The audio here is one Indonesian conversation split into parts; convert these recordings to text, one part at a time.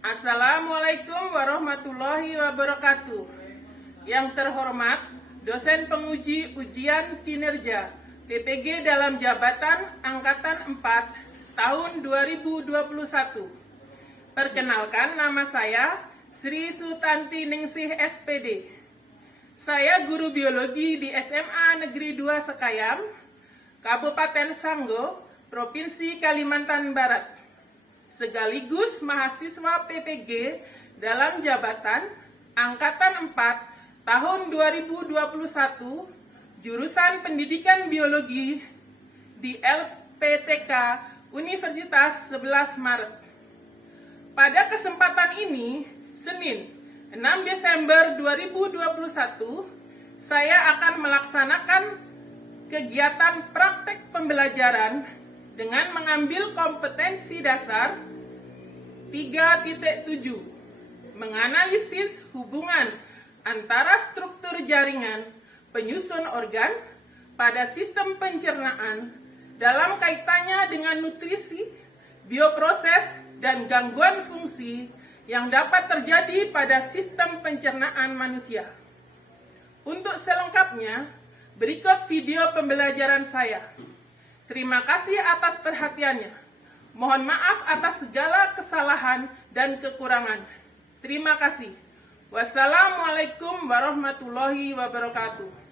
Assalamualaikum warahmatullahi wabarakatuh. Yang terhormat, dosen penguji ujian kinerja PPG dalam jabatan Angkatan 4 tahun 2021. Perkenalkan, nama saya Sri Sutanti Ningsih SPD. Saya guru biologi di SMA Negeri 2 Sekayam, Kabupaten Sanggau, Provinsi Kalimantan Barat. Sekaligus mahasiswa PPG dalam jabatan Angkatan 4 tahun 2021, jurusan Pendidikan Biologi di LPTK Universitas 11 Maret. Pada kesempatan ini, Senin 6 Desember 2021, saya akan melaksanakan kegiatan praktek pembelajaran dengan mengambil kompetensi dasar 3.7, menganalisis hubungan antara struktur jaringan penyusun organ pada sistem pencernaan dalam kaitannya dengan nutrisi, bioproses, dan gangguan fungsi yang dapat terjadi pada sistem pencernaan manusia. Untuk selengkapnya, berikut video pembelajaran saya. Terima kasih atas perhatiannya. Mohon maaf atas segala kesalahan dan kekurangan. Terima kasih. Wassalamualaikum warahmatullahi wabarakatuh.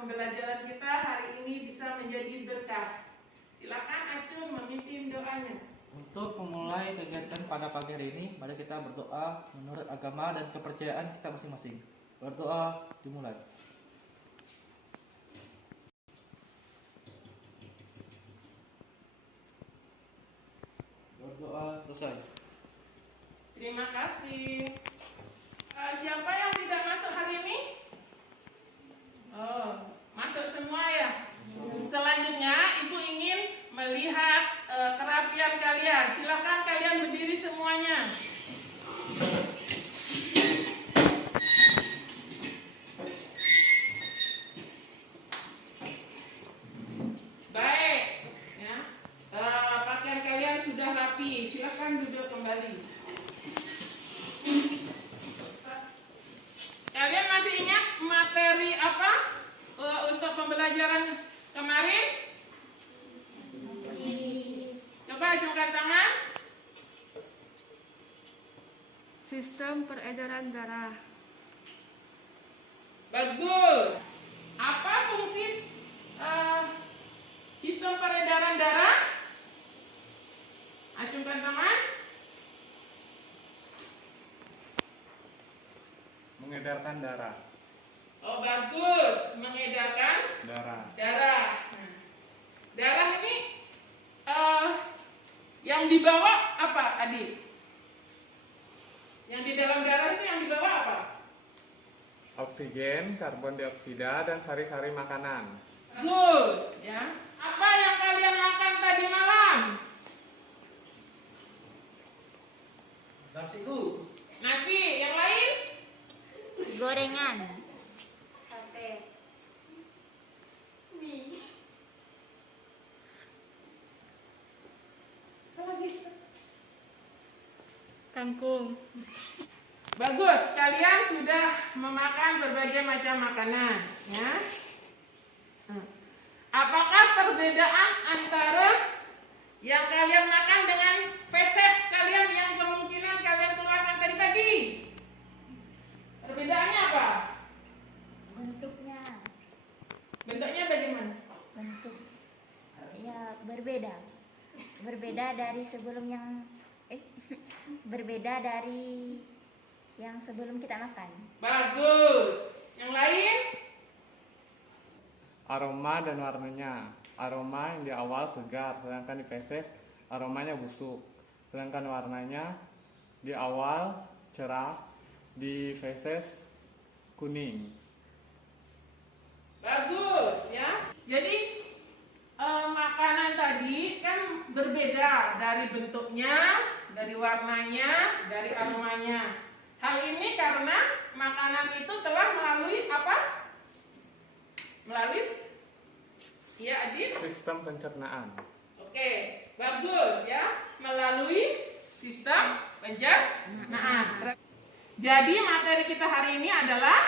Pembelajaran kita hari ini bisa menjadi berkah. Silakan Acun memimpin doanya. Untuk memulai kegiatan pada pagi hari ini, mari kita berdoa menurut agama dan kepercayaan kita masing-masing. Berdoa dimulai. Berdoa selesai. Terima kasih. Siapa yang tidak masuk hari ini? Oh, masuk semua ya. Selanjutnya, Ibu ingin melihat kerapian kalian. Silakan kalian berdiri semuanya. Baik, ya. Pakaian kalian sudah rapi. Silakan duduk kembali. Kalian masih ingat materi apa untuk pembelajaran kemarin? Coba acungkan tangan. Sistem peredaran darah. Bagus. Apa fungsi sistem peredaran darah? Acungkan tangan. Mengedarkan darah. Oh, bagus. Mengedarkan Darah. darah. Nah, darah ini yang dibawa apa, Adi? Yang di dalam darah itu yang dibawa apa? oksigen, karbon dioksida, dan sari-sari makanan. Bagus, ya. Apa yang kalian makan tadi malam? Nasi U. Nasi, yang lain? Gorengan. Mie. Apa lagi? Kangkung. Bagus, kalian sudah memakan berbagai macam makanan, ya. Apakah perbedaan antara yang kalian makan dengan feses kalian yang kemungkinan kalian keluarkan tadi pagi? Perbedaannya apa? Bentuknya. Bentuknya bagaimana? Bentuk. Ya berbeda. Berbeda dari sebelum yang berbeda dari yang sebelum kita makan. Bagus. Yang lain? Aroma dan warnanya. Aroma yang di awal segar, sedangkan di feses aromanya busuk. Sedangkan warnanya di awal cerah, di feses kuning. Bagus, ya. Jadi makanan tadi kan berbeda dari bentuknya, dari warnanya, dari aromanya. Hal ini karena makanan itu telah melalui apa? Melalui, ya Adit? Sistem pencernaan. Oke, bagus ya. Melalui sistem pencernaan. Jadi materi kita hari ini adalah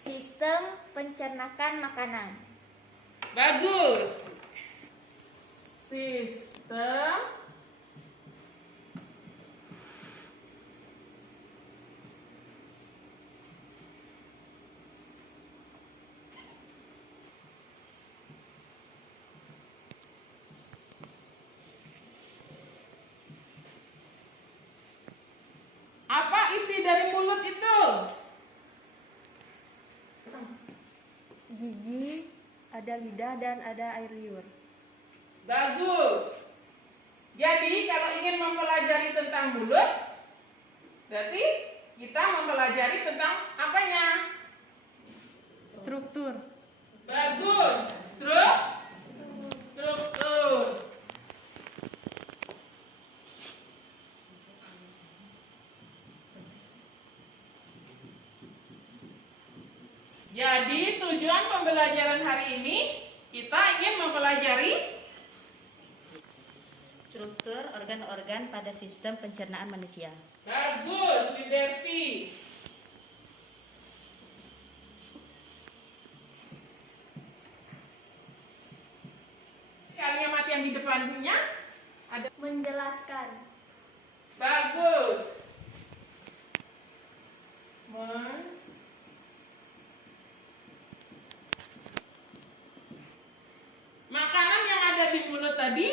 Sistem pencernaan makanan. bagus. Sistem apa isi dari mulut itu? Gigi, ada lidah dan ada air liur. Bagus. Jadi kalau ingin mempelajari tentang mulut, berarti kita mempelajari tentang apanya? Struktur. Bagus. Struktur. Jadi tujuan pembelajaran hari ini kita ingin mempelajari Struktur organ-organ pada sistem pencernaan manusia. bagus, Liberty. Kalimat yang di depannya ada Menjelaskan. bagus. Makanan yang ada di mulut tadi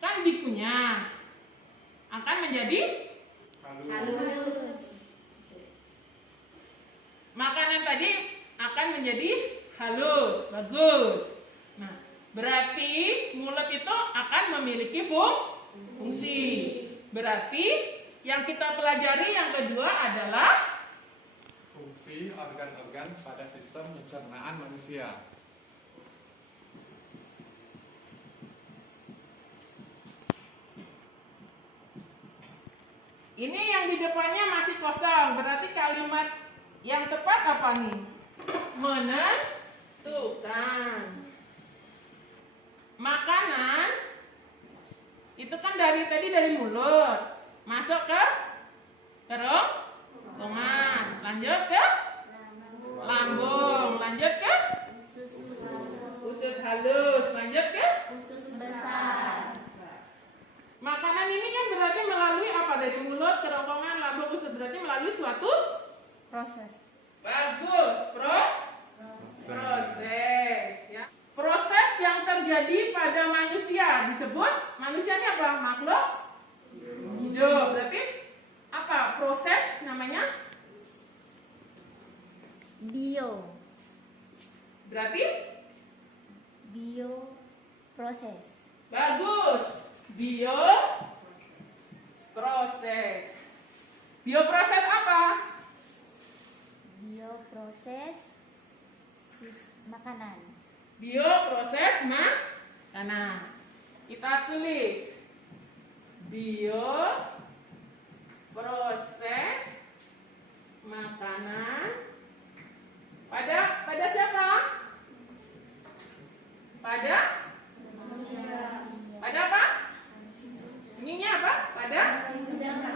kan dikunyah akan menjadi Halus. makanan tadi akan menjadi halus. Bagus. Nah, berarti mulut itu akan memiliki fungsi. Berarti yang kita pelajari yang kedua adalah Fungsi organ-organ pada sistem pencernaan manusia. ini yang di depannya masih kosong. Berarti kalimat yang tepat apa nih? Menentukan. Makanan itu kan dari mulut masuk ke kerongkongan, lanjut ke lambung, lanjut ke usus halus, lanjut ke Usus besar. makanan ini kan berarti melalui apa? Dari mulut, kerongkongan, lambung, usus, berarti melalui suatu Proses. bagus proses ya. Proses yang terjadi pada manusia disebut manusia ini apa? Makhluk hidup. Berarti apa? Proses namanya? Bio. Berarti Proses. bagus. Bioproses. Bioproses apa? Bioproses makanan. Bioproses makanan. Kita tulis bioproses makanan pada siapa? Pada apa? Bunyinya apa? Pada sistem.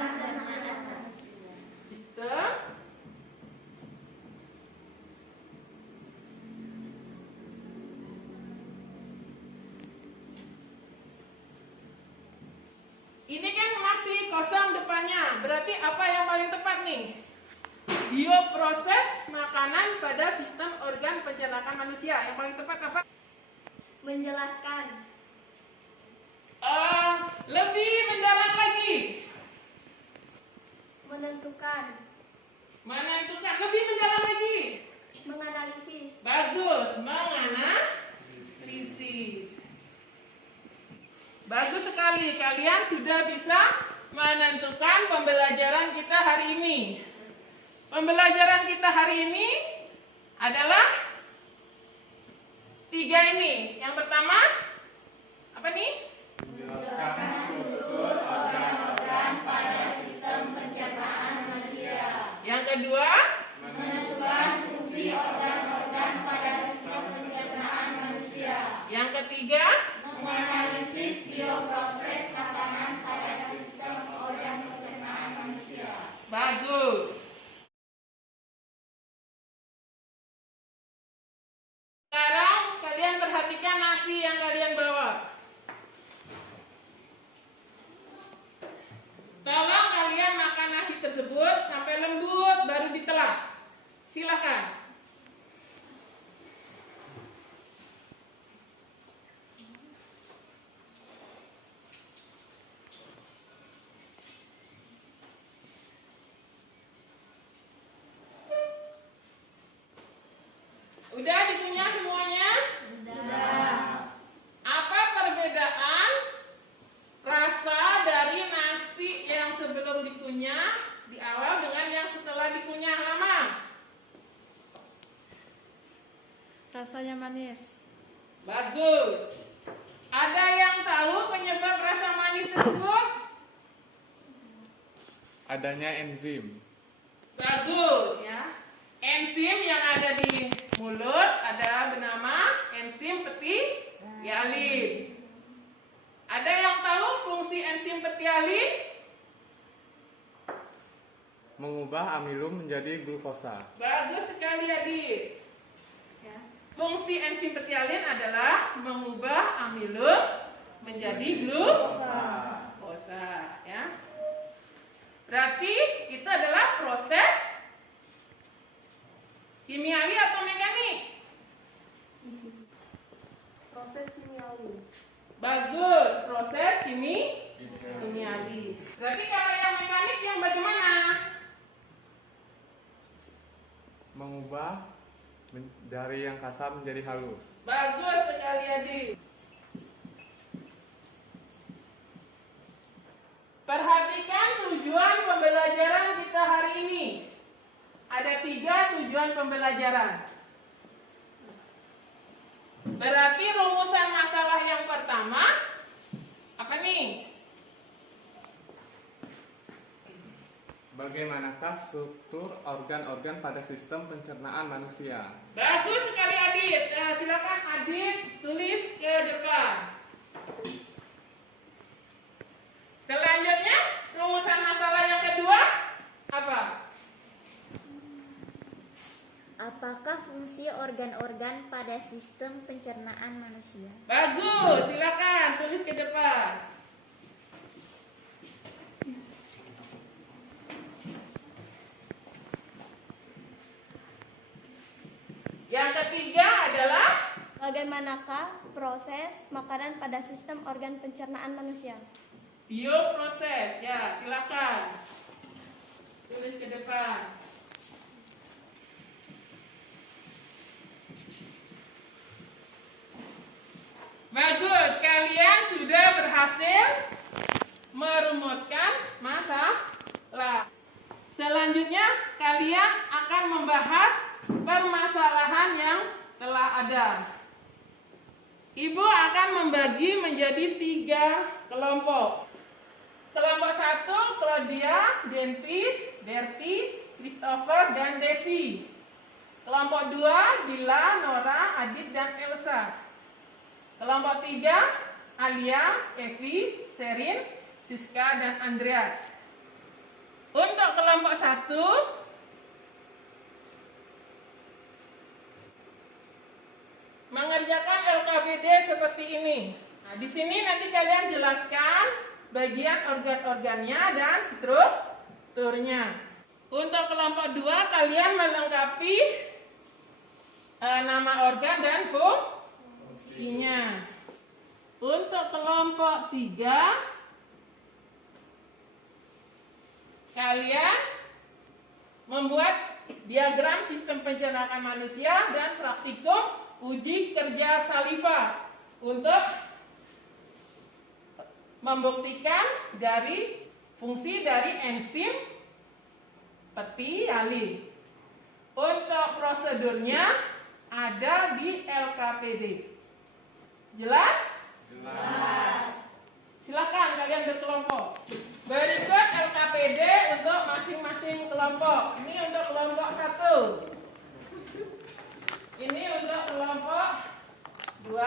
Ini kan masih kosong depannya. Berarti apa yang paling tepat nih? Bioproses makanan pada sistem organ pencernaan manusia. Yang paling tepat apa? Menjelaskan. Lebih mendalam lagi. Menentukan. Menentukan. Lebih mendalam lagi. Menganalisis. Bagus. Menganalisis. Bagus sekali. Kalian sudah bisa menentukan pembelajaran kita hari ini. Pembelajaran kita hari ini adalah 3 ini. Yang pertama, apa nih? Menjelaskan struktur organ-organ pada sistem pencernaan manusia. Yang kedua, Menentukan fungsi organ-organ pada sistem pencernaan manusia. yang ketiga, Menganalisis bioproses makanan pada sistem organ pencernaan manusia. bagus. Sekarang kalian perhatikan nasi yang kalian bawa. Tolong kalian makan nasi tersebut sampai lembut baru ditelan. Silakan. Udah dikunyah semuanya? Apa perbedaan rasa dari nasi yang sebelum dikunyah di awal dengan yang setelah dikunyah lama? Rasanya manis. Bagus. Ada yang tahu penyebab rasa manis tersebut? Adanya enzim. Bagus ya. Enzim yang ada di mulut adalah bernama enzim petialin. Ada yang tahu fungsi enzim petialin? Mengubah amilum menjadi glukosa. Bagus sekali adik. Ya. Fungsi enzim petialin adalah mengubah amilum menjadi glukosa. Ya. Berarti itu adalah proses kimiawi atau mekanik? Proses kimiawi. Bagus, proses kimiawi. Berarti kalau yang mekanik yang bagaimana? Mengubah dari yang kasar menjadi halus. Bagus sekali adik. Perhatikan tujuan pembelajaran kita hari ini. Ada 3 tujuan pembelajaran. Berarti rumusan masalah yang pertama apa nih? Bagaimanakah struktur organ-organ pada sistem pencernaan manusia? Bagus sekali Adit. Silakan Adit tulis ke depan. Selanjutnya rumusan masalah yang kedua apa? Apakah fungsi organ-organ pada sistem pencernaan manusia? Bagus, silakan tulis ke depan. Yang ketiga adalah Bagaimanakah proses makanan pada sistem organ pencernaan manusia? bioproses. Ya, silakan tulis ke depan. Bagus, kalian sudah berhasil merumuskan masalah. Selanjutnya kalian akan membahas permasalahan yang telah ada. Ibu akan membagi menjadi 3 kelompok. Kelompok 1, Claudia, Denti, Berti, Christopher, dan Desi. Kelompok 2, Dila, Nora, Adit, dan Elsa. Kelompok 3, Alia, Evi, Sherin, Siska, dan Andreas. Untuk kelompok 1, mengerjakan LKPD seperti ini. Nah, di sini nanti kalian jelaskan bagian organ-organnya dan strukturnya. Untuk kelompok 2, kalian melengkapi nama organ dan fungsinya. Untuk kelompok 3, kalian membuat diagram sistem pencernaan manusia dan praktikum uji kerja saliva untuk membuktikan dari fungsi dari enzim peti alin. Untuk prosedurnya ada di LKPD. Jelas? Jelas. Silakan kalian berkelompok. Berikut LKPD untuk masing-masing kelompok. Ini untuk kelompok 1. Ini untuk kelompok 2.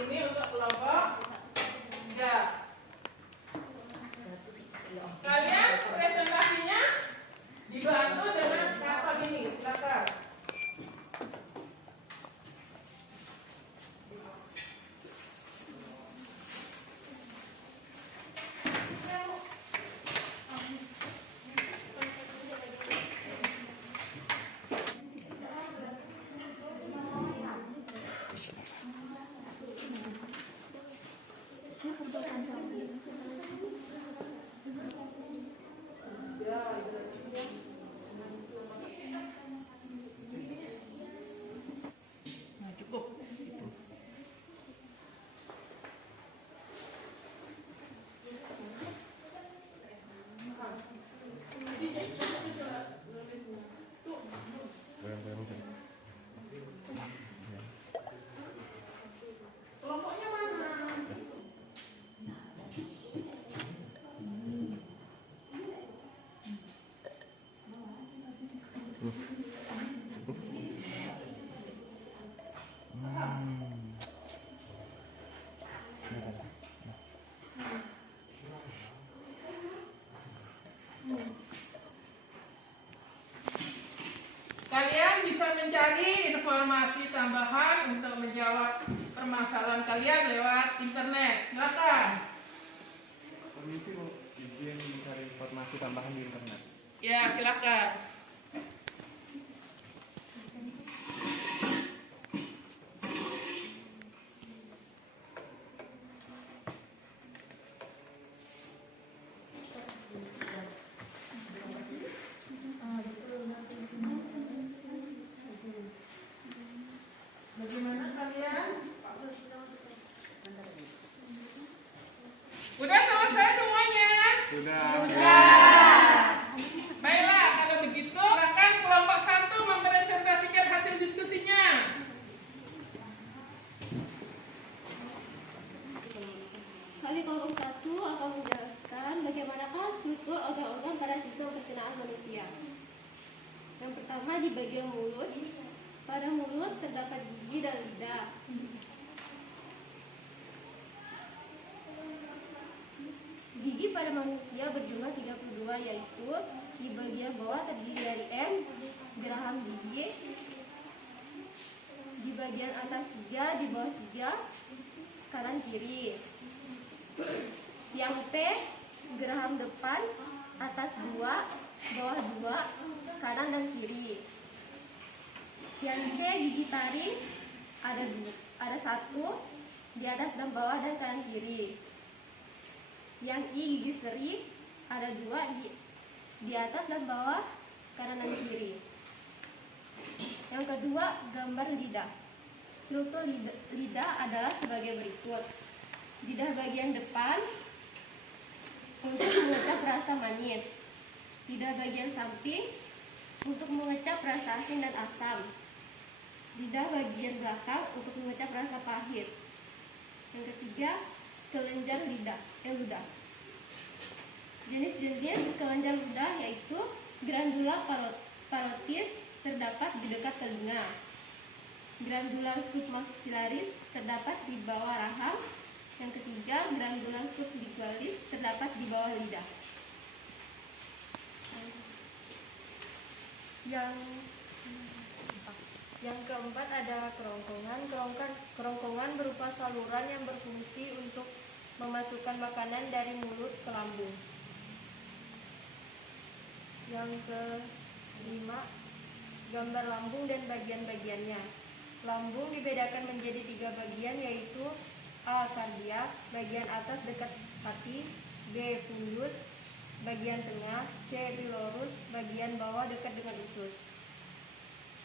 Ini untuk kelompok 3. Kalian presentasinya dibantu dengan kata gini. Silakan. Nah, cukup. Kelompoknya mana? Kalian bisa mencari informasi tambahan untuk menjawab permasalahan kalian lewat internet. Silakan. Permisi, mau izin mencari informasi tambahan di internet. Ya, silakan. Bagaimana kalian? Udah selesai semuanya? Sudah. Baiklah, kalau begitu, silakan kelompok 1 mempresentasikan hasil diskusinya. Kali kelompok 1 akan menjelaskan bagaimanakah struktur organ-organ pada sistem pencernaan manusia. Yang pertama di bagian mulut. Pada mulut terdapat gigi dan lidah. Gigi pada manusia berjumlah 32, yaitu di bagian bawah terdiri dari M, geraham gigi, di bagian atas 3, di bawah 3, kanan kiri. Yang P, geraham depan, atas 2, bawah 2, kanan dan kiri. Yang C, gigi taring, ada 1, di atas dan bawah dan kanan kiri. Yang I, gigi seri, ada 2, di atas dan bawah, kanan dan kiri. Yang kedua, gambar lidah. Struktur lidah adalah sebagai berikut. Lidah bagian depan untuk mengecap rasa manis. Lidah bagian samping untuk mengecap rasa asin dan asam. Lidah bagian belakang untuk mengecap rasa pahit. Yang ketiga, kelenjar ludah. Jenis-jenis kelenjar ludah yaitu glandula parotis terdapat di dekat telinga. Glandula submaxillaris terdapat di bawah rahang. Yang ketiga, glandula sublingualis terdapat di bawah lidah. Yang keempat adalah kerongkongan. Kerongkongan berupa saluran yang berfungsi untuk memasukkan makanan dari mulut ke lambung. Yang kelima, gambar lambung dan bagian-bagiannya. Lambung dibedakan menjadi 3 bagian, yaitu A. Kardiak, bagian atas dekat hati. B. Fundus, bagian tengah. C. Pylorus, bagian bawah dekat dengan usus.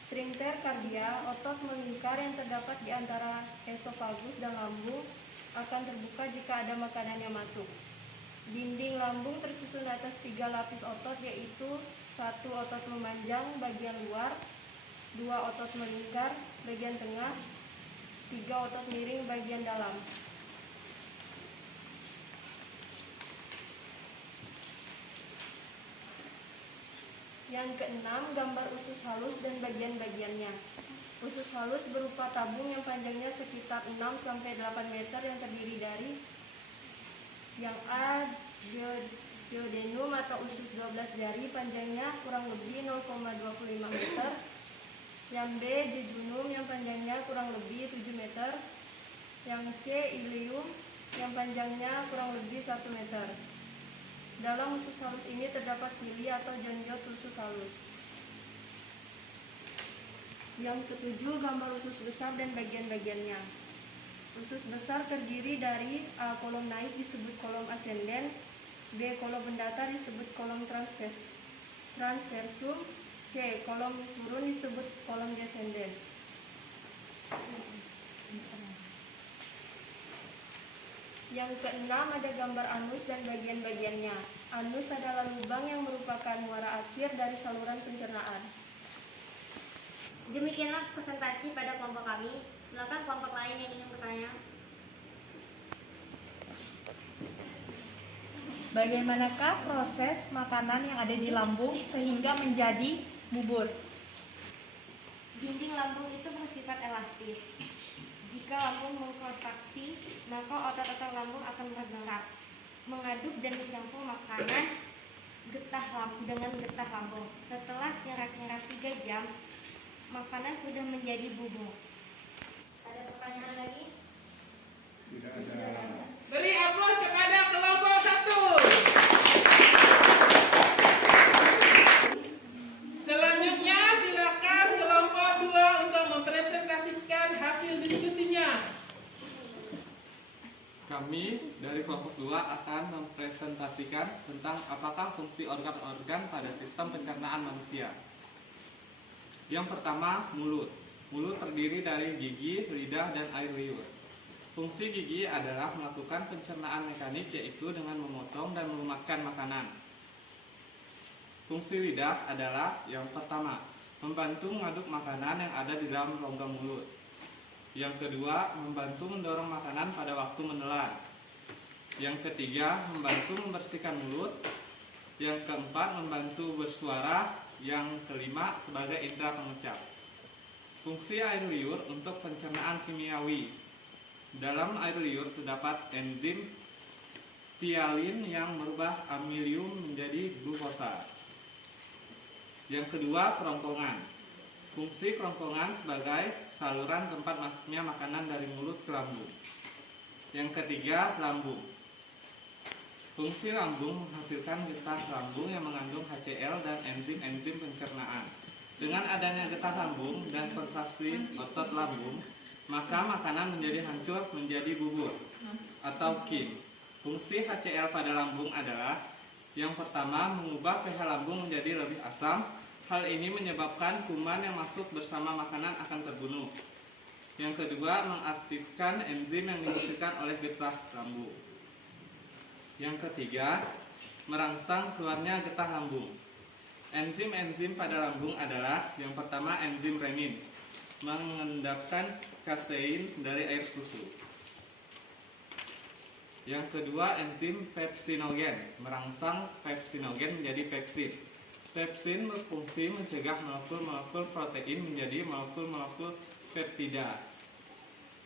Sphincter kardia, otot melingkar yang terdapat di antara esofagus dan lambung, akan terbuka jika ada makanan yang masuk. Dinding lambung tersusun atas 3 lapis otot, yaitu 1. Otot memanjang bagian luar, 2. Otot melingkar bagian tengah, 3. Otot miring bagian dalam. Yang keenam, gambar usus halus dan bagian-bagiannya. Usus halus berupa tabung yang panjangnya sekitar 6-8 meter yang terdiri dari yang A. Duodenum atau usus 12 jari, panjangnya kurang lebih 0,25 meter. Yang B. Jejunum yang panjangnya kurang lebih 7 meter. Yang C. Ileum yang panjangnya kurang lebih 1 meter. Dalam usus halus ini terdapat pili atau jonjot usus halus. Yang ketujuh, gambar usus besar dan bagian-bagiannya. Usus besar terdiri dari A. Kolom naik disebut kolom ascendens, B. Kolom mendatar disebut kolom transversum, C. Kolom turun disebut kolom descendens. Yang keenam, ada gambar anus dan bagian-bagiannya. Anus adalah lubang yang merupakan muara akhir dari saluran pencernaan. Demikianlah presentasi pada kelompok kami. Silakan kelompok lain yang ingin bertanya. Bagaimanakah proses makanan yang ada di lambung sehingga menjadi bubur? Dinding lambung itu bersifat elastis. Jika lambung mengkontraksi, maka otot-otot lambung akan bergerak, mengaduk dan mencampur makanan dengan getah lambung. Setelah kira-kira 3 jam, makanan sudah menjadi bubur. Ada pertanyaan lagi? Tidak ada. Beri aplaus kepada kelompok 1. Selanjutnya silakan kelompok 2 untuk mempresentasikan hasil diskusinya. Kami dari kelompok 2 akan mempresentasikan tentang apakah fungsi organ-organ pada sistem pencernaan manusia. Yang pertama, mulut. Mulut terdiri dari gigi, lidah, dan air liur. Fungsi gigi adalah melakukan pencernaan mekanik, yaitu dengan memotong dan melumatkan makanan. Fungsi lidah adalah yang pertama, membantu mengaduk makanan yang ada di dalam rongga mulut. Yang kedua, membantu mendorong makanan pada waktu menelan. Yang ketiga, membantu membersihkan mulut. Yang keempat, membantu bersuara. Yang kelima, sebagai indera pengucap. Fungsi air liur untuk pencernaan kimiawi. Dalam air liur terdapat enzim ptyalin yang merubah amilium menjadi glukosa. Yang kedua, kerongkongan. Fungsi kerongkongan sebagai saluran tempat masuknya makanan dari mulut ke lambung. Yang ketiga, lambung. Fungsi lambung menghasilkan getah lambung yang mengandung HCl dan enzim-enzim pencernaan. Dengan adanya getah lambung dan kontraksi otot lambung, maka makanan menjadi hancur menjadi bubur atau kin. Fungsi HCl pada lambung adalah yang pertama, mengubah pH lambung menjadi lebih asam. Hal ini menyebabkan kuman yang masuk bersama makanan akan terbunuh. Yang kedua, mengaktifkan enzim yang dihasilkan oleh getah lambung. Yang ketiga, merangsang keluarnya getah lambung. Enzim-enzim pada lambung adalah yang pertama enzim renin, mengendapkan kasein dari air susu. Yang kedua enzim pepsinogen, merangsang pepsinogen menjadi pepsin. Pepsin berfungsi mencegah molekul-molekul protein menjadi molekul-molekul peptida.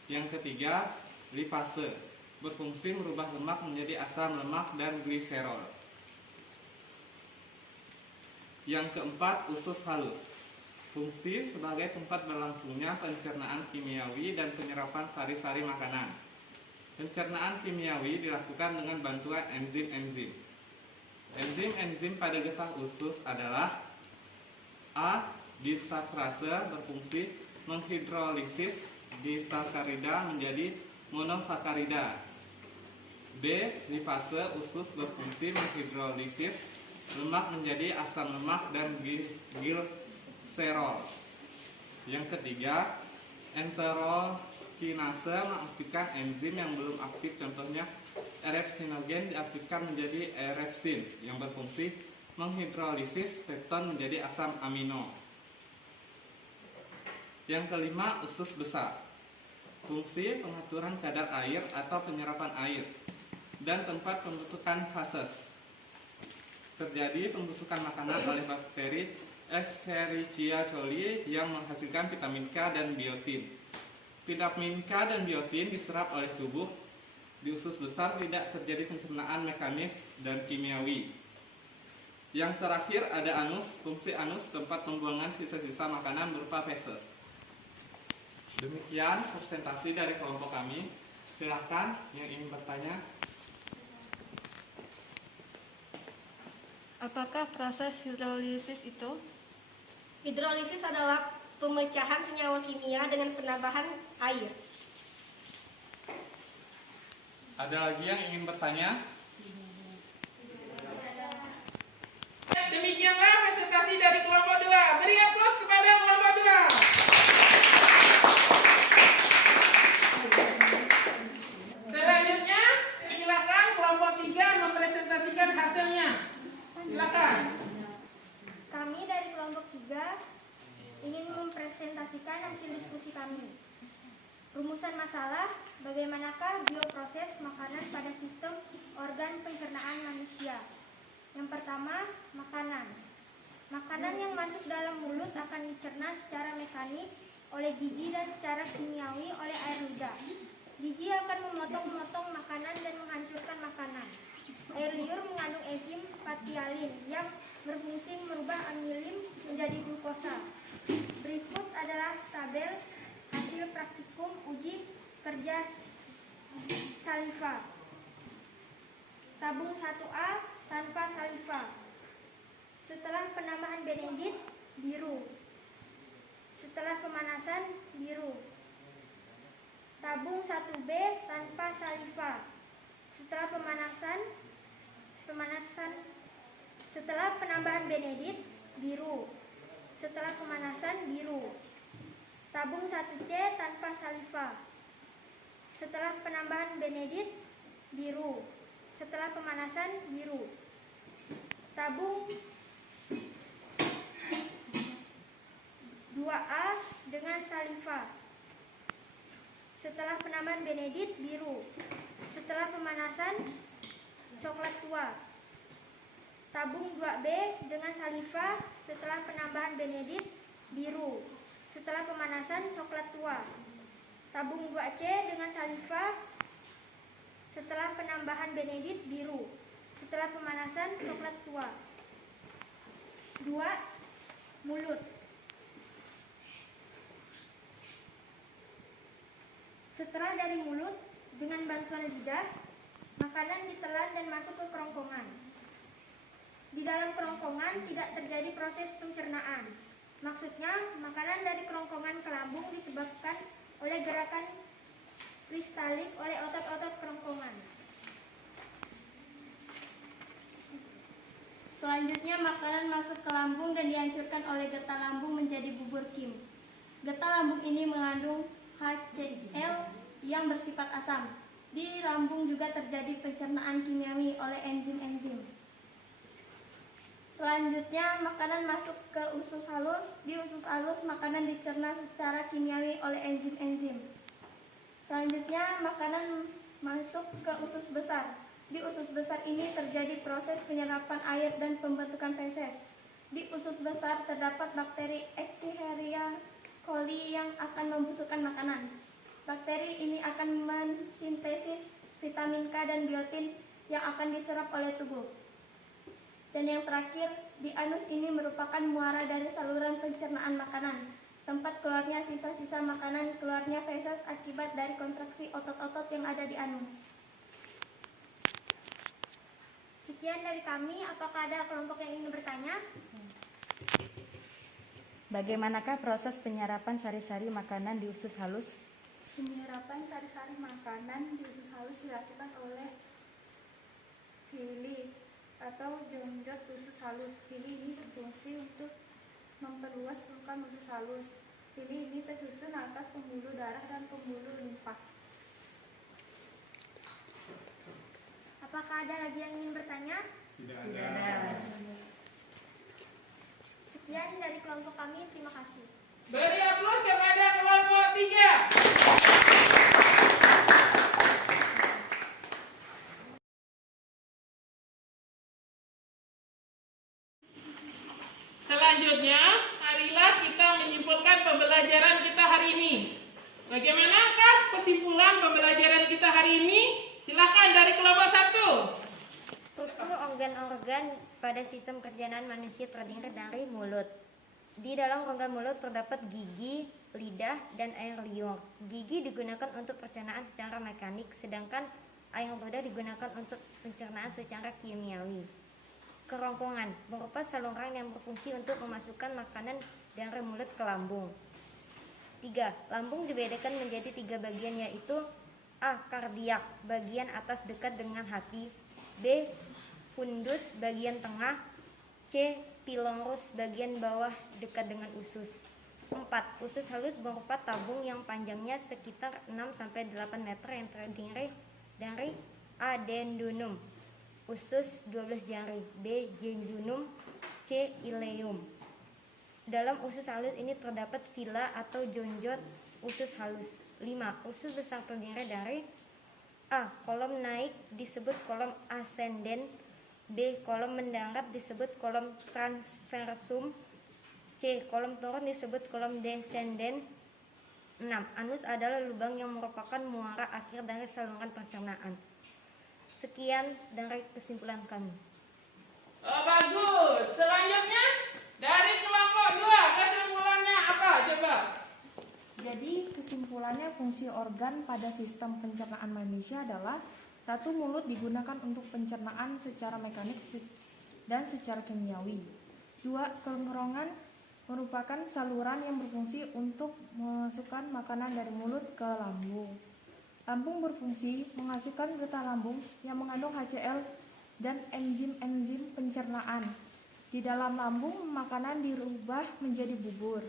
Yang ketiga lipase, berfungsi merubah lemak menjadi asam lemak dan gliserol. Yang keempat, usus halus. Fungsi sebagai tempat berlangsungnya pencernaan kimiawi dan penyerapan sari-sari makanan. Pencernaan kimiawi dilakukan dengan bantuan enzim-enzim. Enzim-enzim pada getah usus adalah A. Disakrase, berfungsi menghidrolisis disakarida menjadi monosakarida. B. Lipase, usus berfungsi menghidrolisis lemak menjadi asam lemak dan gliserol. Yang ketiga, enterokinase mengaktifkan enzim yang belum aktif, contohnya erepsinogen diaktifkan menjadi erepsin yang berfungsi menghidrolisis pepton menjadi asam amino. Yang kelima, usus besar. Fungsi pengaturan kadar air atau penyerapan air dan tempat pembentukan fases. Terjadi pembusukan makanan oleh bakteri Escherichia coli yang menghasilkan vitamin K dan biotin. Vitamin K dan biotin diserap oleh tubuh. Di usus besar tidak terjadi pencernaan mekanis dan kimiawi. Yang terakhir ada anus. Fungsi anus tempat pembuangan sisa-sisa makanan berupa feses. Demikian presentasi dari kelompok kami. Silakan yang ingin bertanya. Apakah proses hidrolisis itu? Hidrolisis adalah pemecahan senyawa kimia dengan penambahan air. Ada lagi yang ingin bertanya? Demikianlah presentasi dari kelompok 2. Beri aplaus kepada kelompok 2. Selanjutnya, silakan kelompok 3 mempresentasikan hasilnya. Silakan. Kami dari kelompok 3 ingin mempresentasikan hasil diskusi kami. Rumusan masalah, bagaimanakah bioproses makanan pada sistem organ pencernaan manusia. Yang pertama, makanan. Makanan yang masuk dalam mulut akan dicerna secara mekanik oleh gigi dan secara kimiawi oleh air ludah. Gigi akan memotong-motong makanan dan menghancurkan makanan. Air liur mengandung enzim patialin yang berfungsi merubah amilin menjadi glukosa. Berikut adalah tabel hasil praktikum uji kerja saliva. Tabung 1A tanpa saliva. Setelah penambahan benedit, biru. Setelah pemanasan, biru. Tabung 1B tanpa saliva. Setelah setelah penambahan benedit, biru. Setelah pemanasan, biru. Tabung 1C tanpa saliva. Setelah penambahan benedit, biru. Setelah pemanasan, biru. Tabung 2A dengan saliva. Setelah penambahan benedit, biru. Setelah pemanasan, coklat tua. Tabung 2B dengan saliva. Setelah penambahan benedit, biru. Setelah pemanasan, coklat tua. Tabung 2C dengan saliva. Setelah penambahan benedit, biru. Setelah pemanasan, coklat tua. 2. Mulut. Setelah dari mulut, dengan bantuan lidah, makanan ditelan dan masuk ke kerongkongan. Di dalam kerongkongan tidak terjadi proses pencernaan. Maksudnya, makanan dari kerongkongan ke lambung disebabkan oleh gerakan kristalik oleh otot-otot kerongkongan. Selanjutnya, makanan masuk ke lambung dan dihancurkan oleh getah lambung menjadi bubur kim. Getah lambung ini mengandung HCl yang bersifat asam. Di lambung juga terjadi pencernaan kimiawi oleh enzim-enzim. Selanjutnya, makanan masuk ke usus halus. Di usus halus, makanan dicerna secara kimiawi oleh enzim-enzim. Selanjutnya, makanan masuk ke usus besar. Di usus besar ini terjadi proses penyerapan air dan pembentukan feses. Di usus besar terdapat bakteri Escherichia coli yang akan membusukkan makanan. Bakteri ini akan mensintesis vitamin K dan biotin yang akan diserap oleh tubuh. Dan yang terakhir, di anus ini merupakan muara dari saluran pencernaan makanan, tempat keluarnya sisa-sisa makanan, keluarnya feses akibat dari kontraksi otot-otot yang ada di anus. Sekian dari kami, apakah ada kelompok yang ingin bertanya? Bagaimanakah proses penyerapan sari-sari makanan di usus halus? Penyerapan sari-sari makanan di usus halus dilakukan oleh villi atau jonjot usus halus. Villi ini berfungsi untuk memperluas permukaan usus halus. Villi ini tersusun atas pembuluh darah dan pembuluh limfa. Apakah ada lagi yang ingin bertanya? Tidak ada. Sekian dari kelompok kami, terima kasih. Beri aplaus kepada kelompok 3. Selanjutnya, marilah kita menyimpulkan pembelajaran kita hari ini. Bagaimanakah kesimpulan pembelajaran kita hari ini? Silakan dari kelompok 1. Struktur organ-organ pada sistem pencernaan manusia terdiri dari mulut. Di dalam rongga mulut terdapat gigi, lidah, dan air liur. Gigi digunakan untuk pencernaan secara mekanik, sedangkan air lidah digunakan untuk pencernaan secara kimiawi. Kerongkongan berupa saluran yang berfungsi untuk memasukkan makanan dari mulut ke lambung. 3. Lambung dibedakan menjadi 3 bagian, yaitu A. Kardiak, bagian atas dekat dengan hati. B. Fundus, bagian tengah. C. Pilorus, bagian bawah dekat dengan usus. 4. Usus halus berupa tabung yang panjangnya sekitar 6-8 meter yang terdiri dari A. Duodenum, usus 12 jari. B. Jejunum. C. Ileum. Dalam usus halus ini terdapat fila atau jonjot usus halus. 5. Usus besar terdiri dari A. Kolom naik disebut kolom ascendens. B. Kolom mendarat disebut kolom transversum. C. Kolom turun disebut kolom descendens. 6. Anus adalah lubang yang merupakan muara akhir dari saluran pencernaan. Sekian dari kesimpulan kami. Oh, bagus. Selanjutnya dari kelompok 2, kesimpulannya apa? Coba. Jadi kesimpulannya fungsi organ pada sistem pencernaan manusia adalah: 1. Mulut digunakan untuk pencernaan secara mekanik dan secara kimiawi. 2. Kerongkongan merupakan saluran yang berfungsi untuk memasukkan makanan dari mulut ke lambung. Lambung berfungsi menghasilkan getah lambung yang mengandung HCl dan enzim-enzim pencernaan. Di dalam lambung, makanan dirubah menjadi bubur.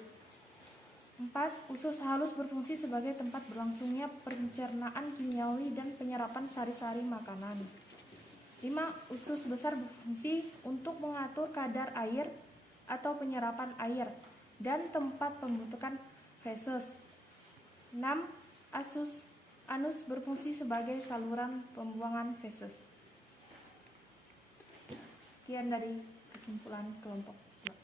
4. Usus halus berfungsi sebagai tempat berlangsungnya pencernaan kimiawi dan penyerapan sari-sari makanan. 5. Usus besar berfungsi untuk mengatur kadar air atau penyerapan air dan tempat pembentukan feses. 6. Anus berfungsi sebagai saluran pembuangan feses. Sekian dari kesimpulan kelompok 2.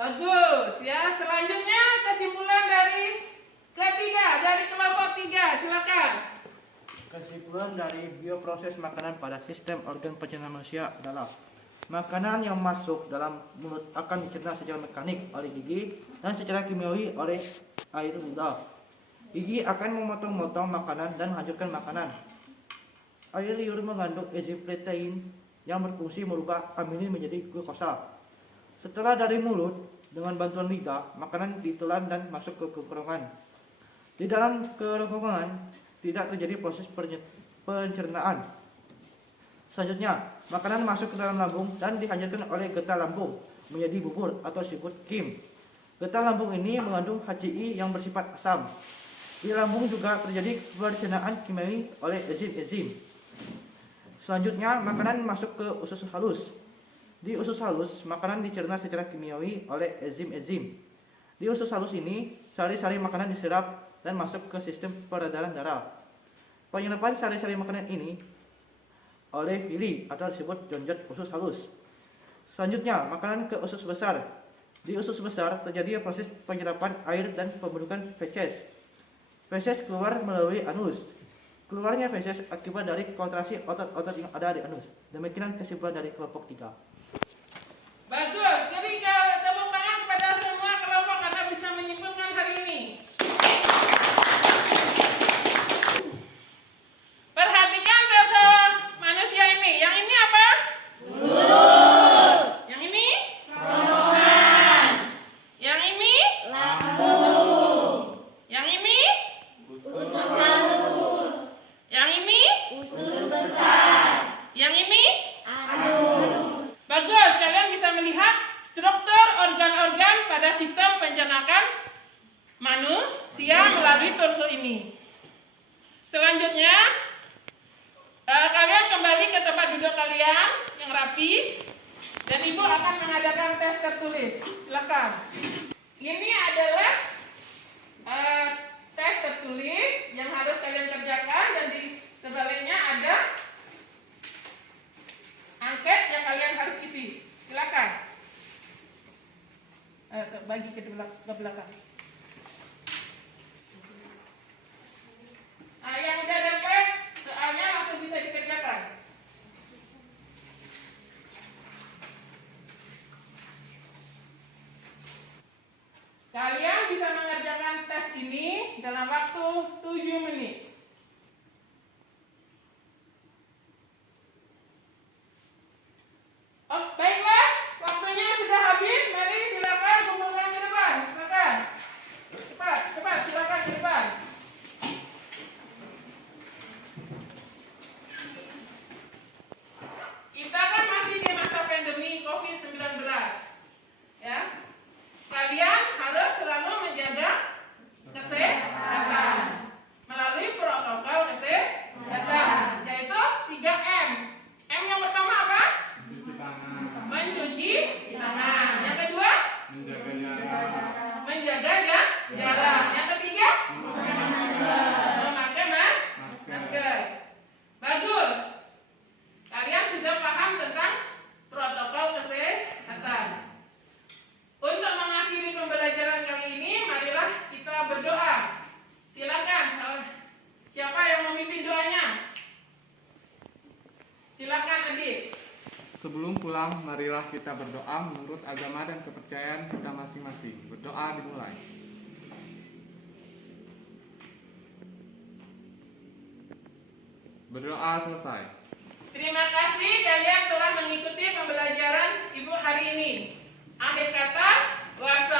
Bagus ya. Selanjutnya kesimpulan dari ketiga, dari kelompok 3. Silakan. Kesimpulan dari bioproses makanan pada sistem organ pencernaan manusia adalah: makanan yang masuk dalam mulut akan dicerna secara mekanik oleh gigi dan secara kimiawi oleh air lidah. Gigi akan memotong-motong makanan dan menghancurkan makanan. Air liur mengandung enzim protein yang berfungsi merubah aminin menjadi glukosa. Setelah dari mulut, dengan bantuan lidah, makanan ditelan dan masuk ke kerongkongan. Di dalam kerongkongan tidak terjadi proses pencernaan. Selanjutnya, makanan masuk ke dalam lambung dan dihancurkan oleh getah lambung menjadi bubur atau disebut kim. Getah lambung ini mengandung HCI yang bersifat asam. Di lambung juga terjadi pencernaan kimiawi oleh enzim-enzim. Selanjutnya, makanan masuk ke usus halus. Di usus halus, makanan dicerna secara kimiawi oleh enzim-enzim. Di usus halus ini, sari-sari makanan diserap dan masuk ke sistem peredaran darah. Penyerapan sari-sari makanan ini oleh villi atau disebut jonjot usus halus. Selanjutnya, makanan ke usus besar. Di usus besar terjadi proses penyerapan air dan pembentukan feses. Feses keluar melalui anus. Keluarnya feses akibat dari kontraksi otot-otot yang ada di anus. Demikian kesimpulan dari kelompok 3. Bagus. Jadi tepuk tangan kepada semua kelompok karena bisa menyimpulkan hari ini. Perhatikan dasar manusia ini. Yang ini apa? Mulut. Yang ini? Kerongkongan. Yang ini? Lambung. Yang ini? Usus halus. Yang ini? Usus besar. Yang ini? Anus. Bagus, kalian bisa melihat struktur organ-organ pada sistem pencernaan manusia melalui torso ini. Selanjutnya, kalian kembali ke tempat duduk kalian yang rapi dan ibu akan mengadakan tes tertulis. Silakan. Ini adalah tes tertulis yang harus kalian kerjakan dan di sebaliknya ada angket yang kalian harus isi. Silakan. Bagi ke belakang. Yang udah dapat soalnya langsung bisa dikerjakan. Kalian bisa mengerjakan tes ini dalam waktu 7 menit. Oh, baiklah, waktunya sudah habis. Mari silakan kumpulkan ke depan. Silakan. Cepat, silakan ke depan. Kita kan masih di masa pandemi COVID-19. Ya. Kalian harus selalu menjaga kesehatan melalui protokol kesehatan, yaitu 3M. M yang pertama apa? Mencuci tangan. Yang kedua? Menjaga jarak. Yang ketiga? Memakai masker. Bagus. Kalian sudah paham tentang protokol kesehatan. Untuk mengakhiri pembelajaran kali ini, marilah kita berdoa. Silakan. Siapa yang memimpin doanya? Silakan, Adik. Sebelum pulang, marilah kita berdoa menurut agama dan kepercayaan kita masing-masing. Berdoa dimulai. Berdoa selesai. Terima kasih kalian telah mengikuti pembelajaran Ibu hari ini. Akhir kata, wassalam.